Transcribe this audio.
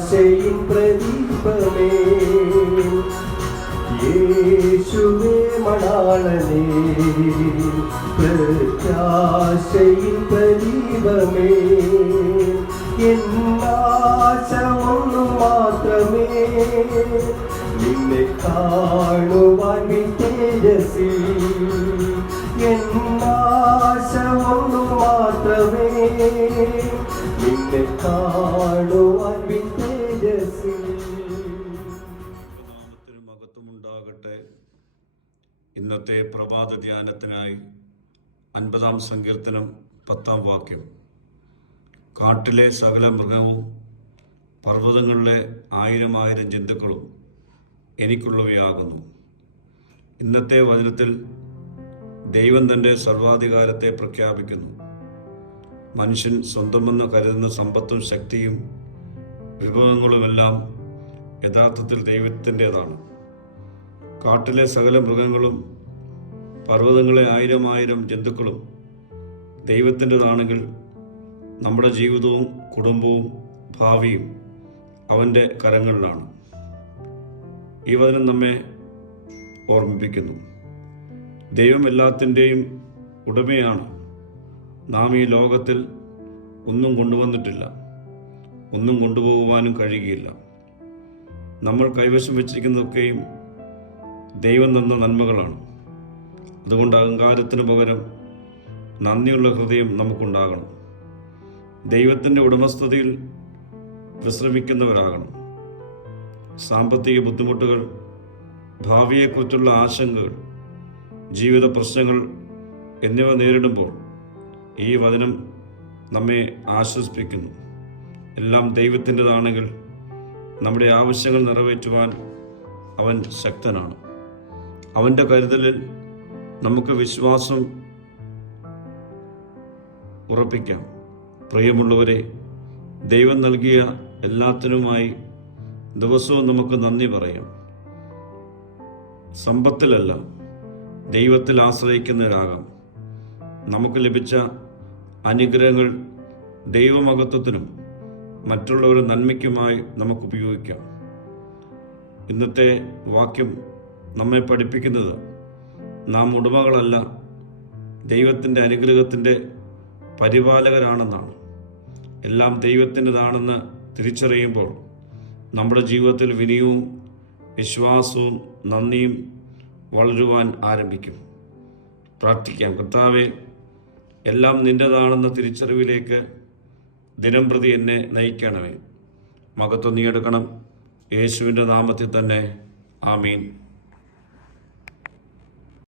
പ്രത്യാശയിൻ പ്രദീപമേ യേശുവേ മണാളനേ പ്രത്യാശയിൻ പ്രദീപമേ എന്നാശ ഒന്നു മാത്രമേ നിന്നെ കാണുവാൻ തേജസ്സിൽ എന്നാശ ഒന്നു മാത്രമേ നിന്നെ കാണുവാൻ തേജസ്സിൽ. മഹത്വമുണ്ടാകട്ടെ. ഇന്നത്തെ പ്രഭാത ധ്യാനത്തിനായി 50-ാം സങ്കീർത്തനം 10-ാം വാക്യം. കാട്ടിലെ സകല മൃഗവും പർവ്വതങ്ങളിലെ 1000 ജന്തുക്കളും എനിക്കുള്ളവയാകുന്നു. ഇന്നത്തെ വചനത്തിൽ ദൈവം തൻ്റെ സർവാധികാരത്തെ പ്രഖ്യാപിക്കുന്നു. മനുഷ്യൻ സ്വന്തമെന്ന് കരുതുന്ന സമ്പത്തും ശക്തിയും വിഭവങ്ങളുമെല്ലാം യഥാർത്ഥത്തിൽ ദൈവത്തിൻ്റെതാണ്. കാട്ടിലെ സകല മൃഗങ്ങളും പർവ്വതങ്ങളെ 1000 ജന്തുക്കളും ദൈവത്തിൻ്റെതാണെങ്കിൽ നമ്മുടെ ജീവിതവും കുടുംബവും ഭാവിയും അവൻ്റെ കരങ്ങളിലാണ്. ഈ വചനം നമ്മെ ഓർമ്മിപ്പിക്കുന്നു. ദൈവം എല്ലാത്തിൻ്റെയും ഉടമയാണ്. നാം ഈ ലോകത്തിൽ ഒന്നും കൊണ്ടുവന്നിട്ടില്ല, ഒന്നും കൊണ്ടുപോകുവാനും കഴിയുകയില്ല. നമ്മൾ കൈവശം വെച്ചിരിക്കുന്നതൊക്കെയും ദൈവം തന്ന നന്മകളാണ്. അതുകൊണ്ട് അഹങ്കാരത്തിന് പകരം നന്ദിയുള്ള ഹൃദയം നമുക്കുണ്ടാകണം. ദൈവത്തിൻ്റെ ഉടമസ്ഥതയിൽ വിശ്രമിക്കുന്നവരാകണം. സാമ്പത്തിക ബുദ്ധിമുട്ടുകൾ, ഭാവിയെക്കുറിച്ചുള്ള ആശങ്കകൾ, ജീവിത പ്രശ്നങ്ങൾ എന്നിവ നേരിടുമ്പോൾ ഈ വചനം നമ്മെ ആശ്വസിപ്പിക്കുന്നു. എല്ലാം ദൈവത്തിൻ്റെതാണെങ്കിൽ നമ്മുടെ ആവശ്യങ്ങൾ നിറവേറ്റുവാൻ അവൻ ശക്തനാണ്. അവൻ്റെ കരുതലിൽ നമുക്ക് വിശ്വാസം ഉറപ്പിക്കാം. പ്രിയമുള്ളവരെ, ദൈവം നൽകിയ എല്ലാത്തിനുമായി ദിവസവും നമുക്ക് നന്ദി പറയാം. സമ്പത്തിലല്ല, ദൈവത്തിൽ ആശ്രയിക്കുന്നവരാകാം. നമുക്ക് ലഭിച്ച അനുഗ്രഹങ്ങൾ ദൈവമഹത്വത്തിനും മറ്റുള്ളവരുടെ നന്മയ്ക്കുമായി നമുക്ക് ഉപയോഗിക്കാം. ഇന്നത്തെ വാക്യം നമ്മെ പഠിപ്പിക്കുന്നത് നാം ഉടമകളല്ല, ദൈവത്തിൻ്റെ അനുഗ്രഹത്തിൻ്റെ പരിപാലകരാണെന്നാണ്. എല്ലാം ദൈവത്തിൻ്റെതാണെന്ന് തിരിച്ചറിയുമ്പോൾ നമ്മുടെ ജീവിതത്തിൽ വിനയവും വിശ്വാസവും നന്ദിയും വളരുവാൻ ആരംഭിക്കും. പ്രാർത്ഥിക്കാം. കർത്താവേ, എല്ലാം നിൻ്റെതാണെന്ന തിരിച്ചറിവിലേക്ക് ദിനം പ്രതി എന്നെ നയിക്കണമേ. മഹത്വം നീ എടുക്കണം. യേശുവിൻ്റെ നാമത്തിൽ തന്നെ. ആമീൻ.